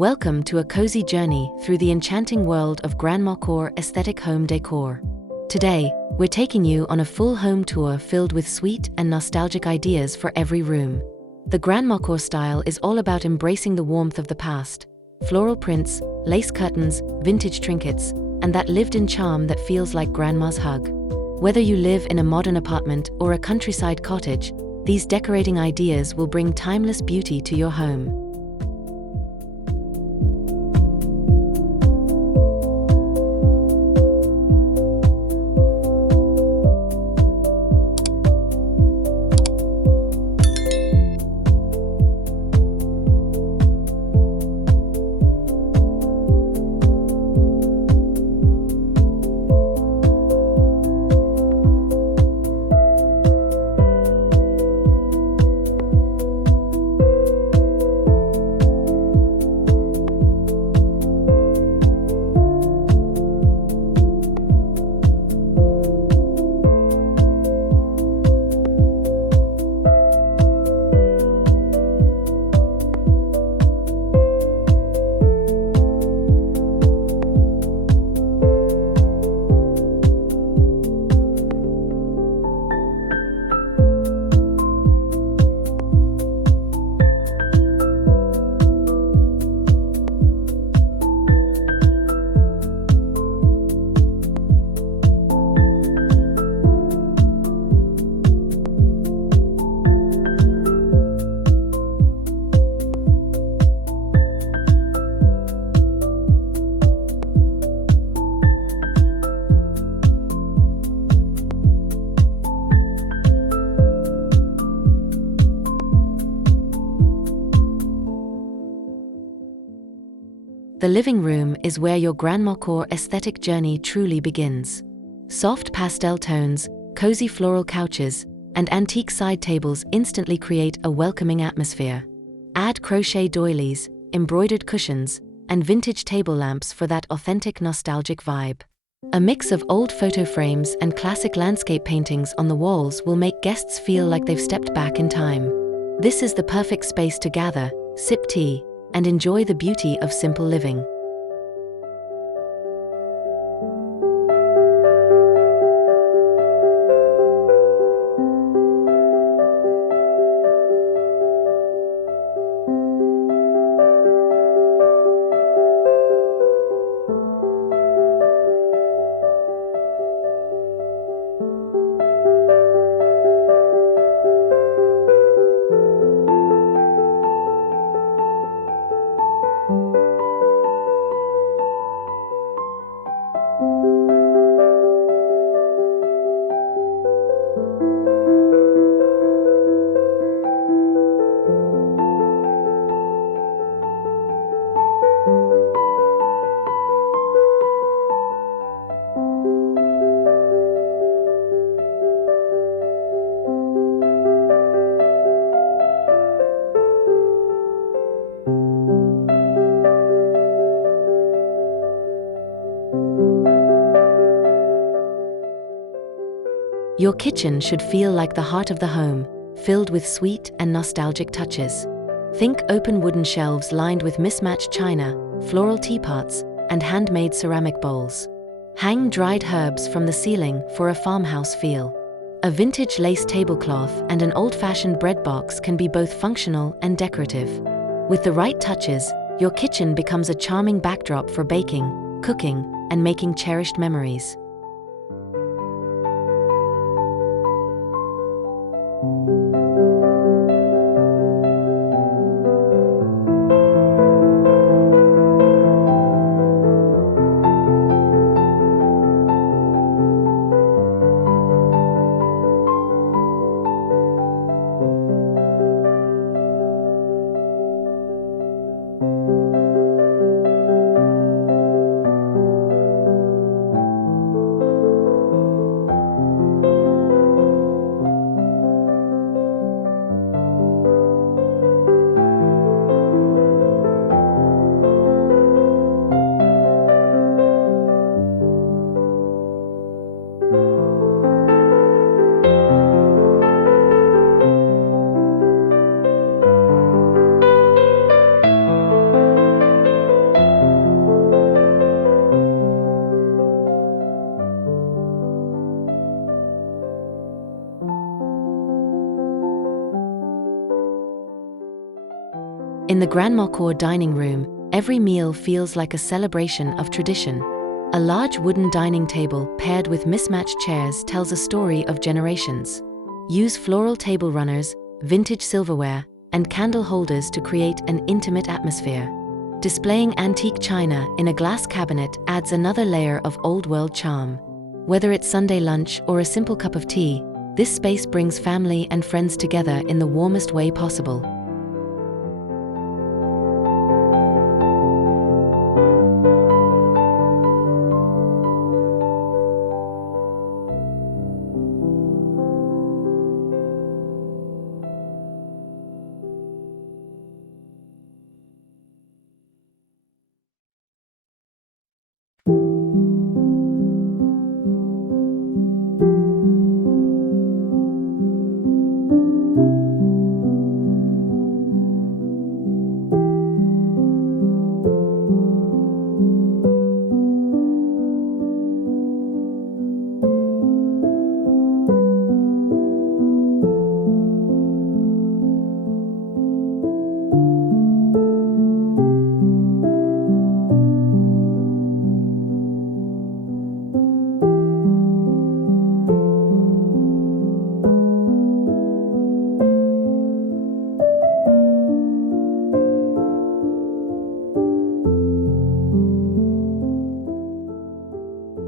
Welcome to a cozy journey through the enchanting world of Grandmacore aesthetic home decor. Today, we're taking you on a full home tour filled with sweet and nostalgic ideas for every room. The Grandmacore style is all about embracing the warmth of the past: floral prints, lace curtains, vintage trinkets, and that lived-in charm that feels like grandma's hug. Whether you live in a modern apartment or a countryside cottage, these decorating ideas will bring timeless beauty to your home. The living room is where your Grandmacore aesthetic journey truly begins. Soft pastel tones, cozy floral couches, and antique side tables instantly create a welcoming atmosphere. Add crochet doilies, embroidered cushions, and vintage table lamps for that authentic nostalgic vibe. A mix of old photo frames and classic landscape paintings on the walls will make guests feel like they've stepped back in time. This is the perfect space to gather, sip tea, and enjoy the beauty of simple living. Your kitchen should feel like the heart of the home, filled with sweet and nostalgic touches. Think open wooden shelves lined with mismatched china, floral teapots, and handmade ceramic bowls. Hang dried herbs from the ceiling for a farmhouse feel. A vintage lace tablecloth and an old-fashioned bread box can be both functional and decorative. With the right touches, your kitchen becomes a charming backdrop for baking, cooking, and making cherished memories. In the Grandmacore dining room, every meal feels like a celebration of tradition. A large wooden dining table paired with mismatched chairs tells a story of generations. Use floral table runners, vintage silverware, and candle holders to create an intimate atmosphere. Displaying antique china in a glass cabinet adds another layer of old-world charm. Whether it's Sunday lunch or a simple cup of tea, this space brings family and friends together in the warmest way possible.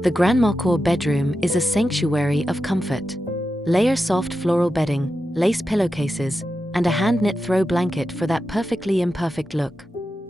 The Grandmacore bedroom is a sanctuary of comfort. Layer soft floral bedding, lace pillowcases, and a hand-knit throw blanket for that perfectly imperfect look.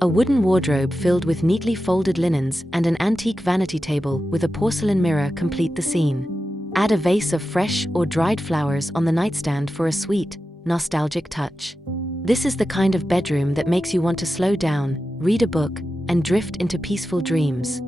A wooden wardrobe filled with neatly folded linens and an antique vanity table with a porcelain mirror complete the scene. Add a vase of fresh or dried flowers on the nightstand for a sweet, nostalgic touch. This is the kind of bedroom that makes you want to slow down, read a book, and drift into peaceful dreams.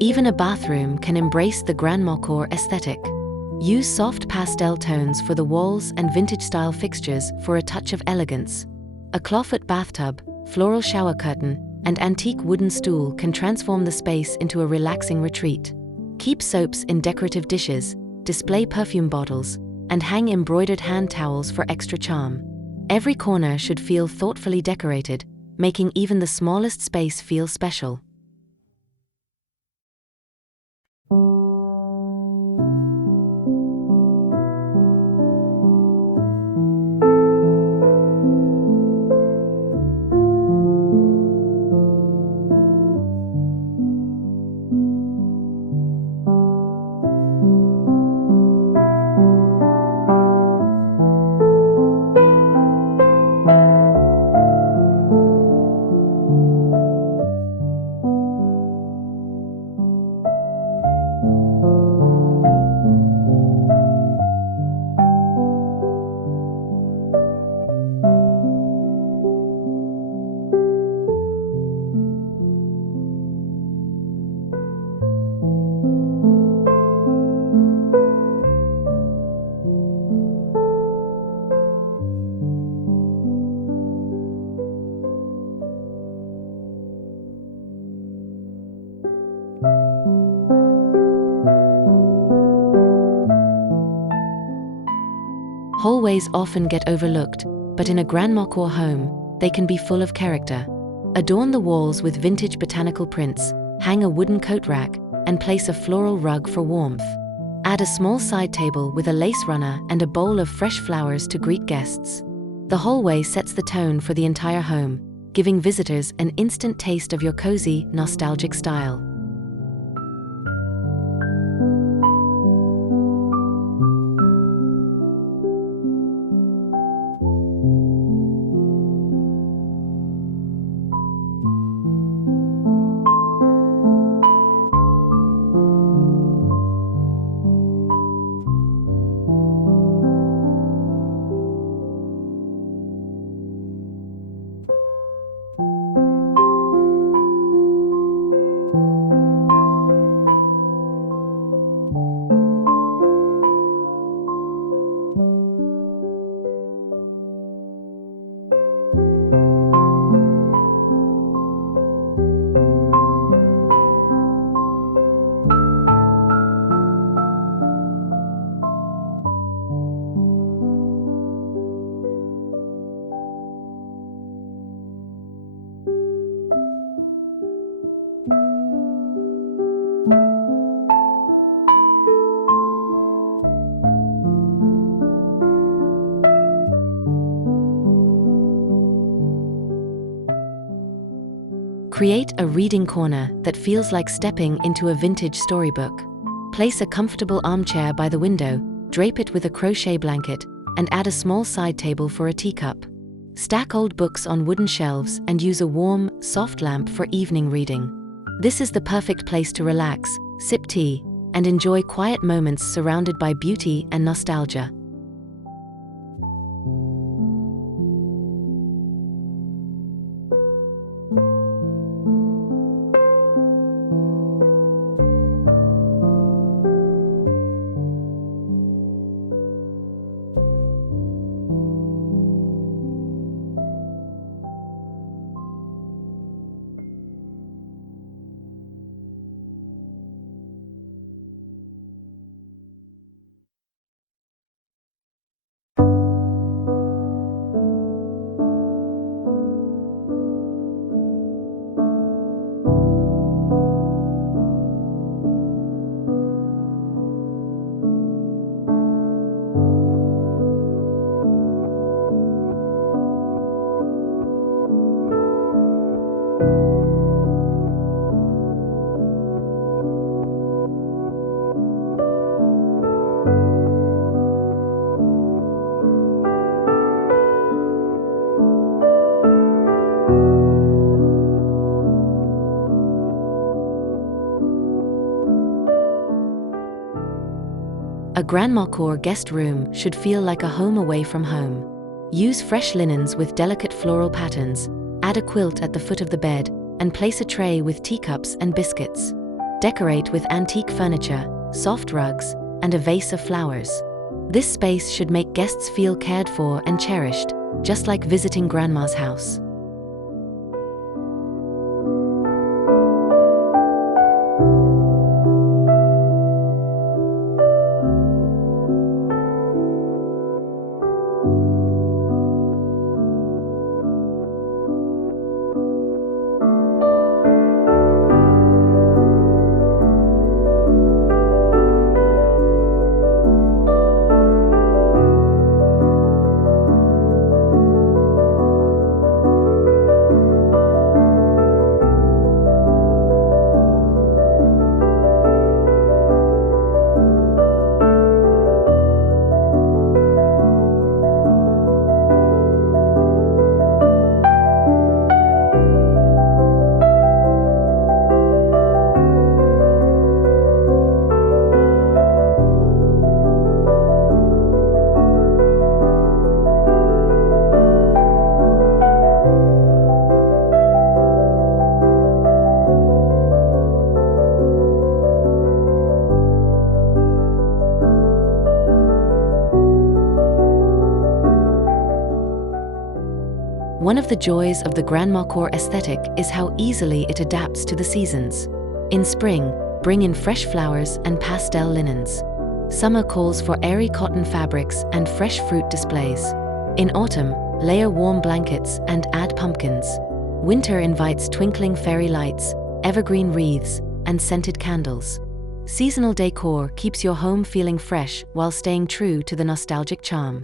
Even a bathroom can embrace the Grandmacore aesthetic. Use soft pastel tones for the walls and vintage-style fixtures for a touch of elegance. A clawfoot bathtub, floral shower curtain, and antique wooden stool can transform the space into a relaxing retreat. Keep soaps in decorative dishes, display perfume bottles, and hang embroidered hand towels for extra charm. Every corner should feel thoughtfully decorated, making even the smallest space feel special. Hallways often get overlooked, but in a Grandmacore home, they can be full of character. Adorn the walls with vintage botanical prints, hang a wooden coat rack, and place a floral rug for warmth. Add a small side table with a lace runner and a bowl of fresh flowers to greet guests. The hallway sets the tone for the entire home, giving visitors an instant taste of your cozy, nostalgic style. Create a reading corner that feels like stepping into a vintage storybook. Place a comfortable armchair by the window, drape it with a crochet blanket, and add a small side table for a teacup. Stack old books on wooden shelves and use a warm, soft lamp for evening reading. This is the perfect place to relax, sip tea, and enjoy quiet moments surrounded by beauty and nostalgia. A Grandmacore guest room should feel like a home away from home. Use fresh linens with delicate floral patterns, add a quilt at the foot of the bed, and place a tray with teacups and biscuits. Decorate with antique furniture, soft rugs, and a vase of flowers. This space should make guests feel cared for and cherished, just like visiting Grandma's house. One of the joys of the Grandmacore aesthetic is how easily it adapts to the seasons. In spring, bring in fresh flowers and pastel linens. Summer calls for airy cotton fabrics and fresh fruit displays. In autumn, layer warm blankets and add pumpkins. Winter invites twinkling fairy lights, evergreen wreaths, and scented candles. Seasonal decor keeps your home feeling fresh while staying true to the nostalgic charm.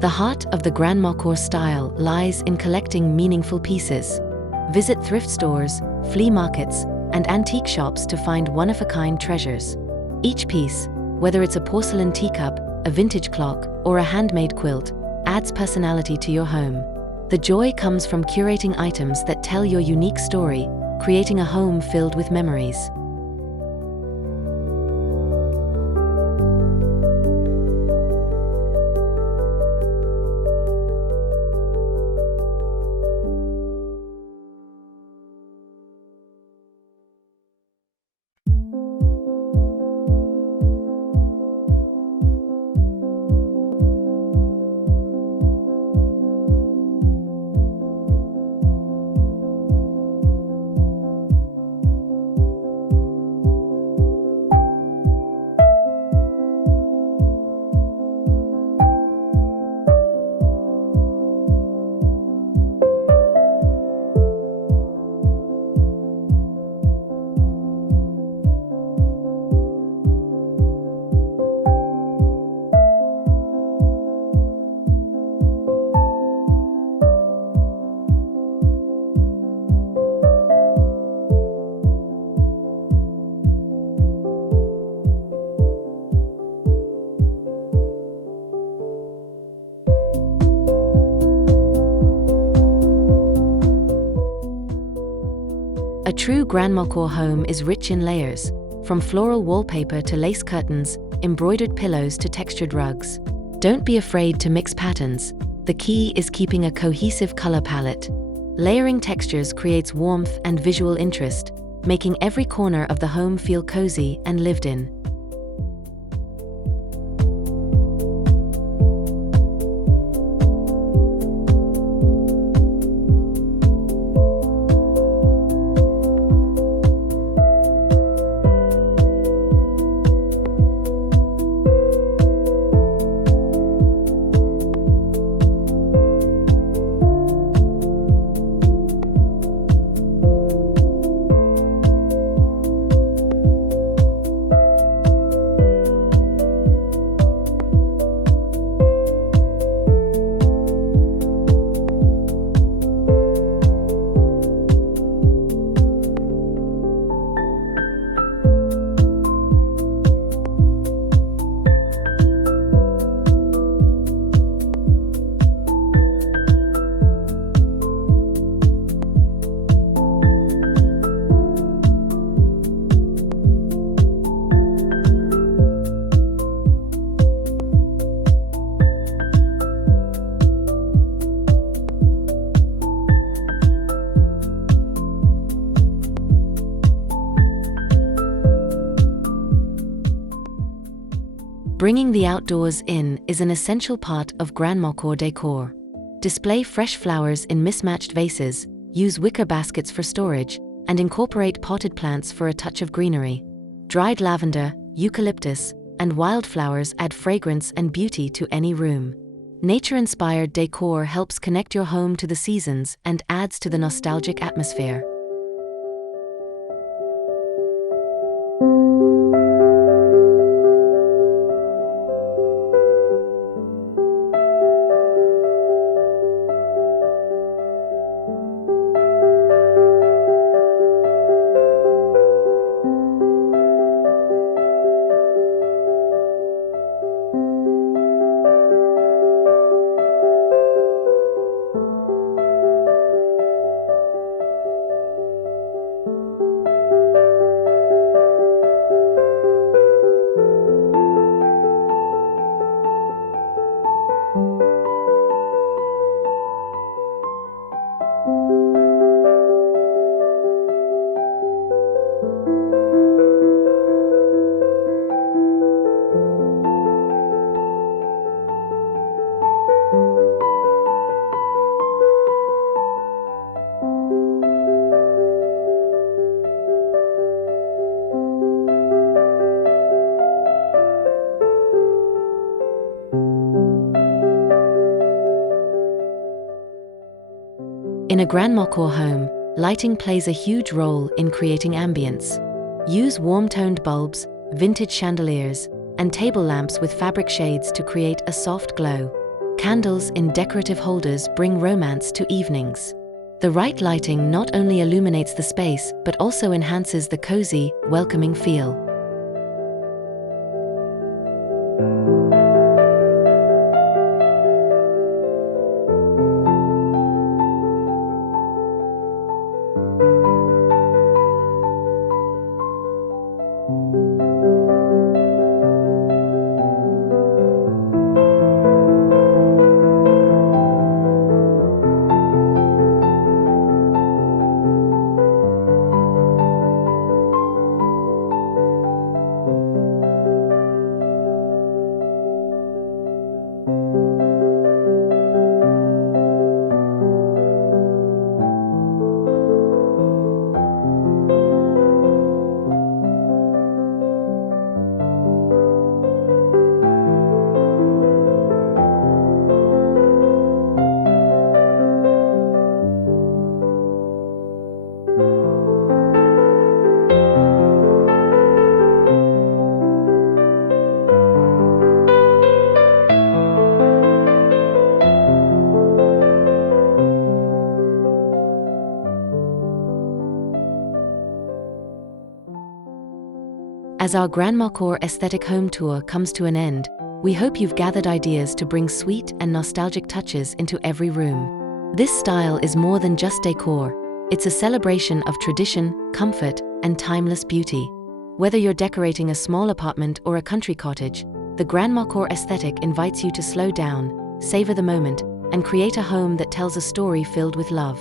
The heart of the Grandmacore style lies in collecting meaningful pieces. Visit thrift stores, flea markets, and antique shops to find one-of-a-kind treasures. Each piece, whether it's a porcelain teacup, a vintage clock, or a handmade quilt, adds personality to your home. The joy comes from curating items that tell your unique story, creating a home filled with memories. A true Grandmacore home is rich in layers, from floral wallpaper to lace curtains, embroidered pillows to textured rugs. Don't be afraid to mix patterns. The key is keeping a cohesive color palette. Layering textures creates warmth and visual interest, making every corner of the home feel cozy and lived in. Bringing the outdoors in is an essential part of Grandmacore decor. Display fresh flowers in mismatched vases, use wicker baskets for storage, and incorporate potted plants for a touch of greenery. Dried lavender, eucalyptus, and wildflowers add fragrance and beauty to any room. Nature-inspired decor helps connect your home to the seasons and adds to the nostalgic atmosphere. In a Grandmacore home, lighting plays a huge role in creating ambience. Use warm-toned bulbs, vintage chandeliers, and table lamps with fabric shades to create a soft glow. Candles in decorative holders bring romance to evenings. The right lighting not only illuminates the space but also enhances the cozy, welcoming feel. As our Grandmacore aesthetic home tour comes to an end, we hope you've gathered ideas to bring sweet and nostalgic touches into every room. This style is more than just decor. It's a celebration of tradition, comfort, and timeless beauty. Whether you're decorating a small apartment or a country cottage, the Grandmacore aesthetic invites you to slow down, savor the moment, and create a home that tells a story filled with love.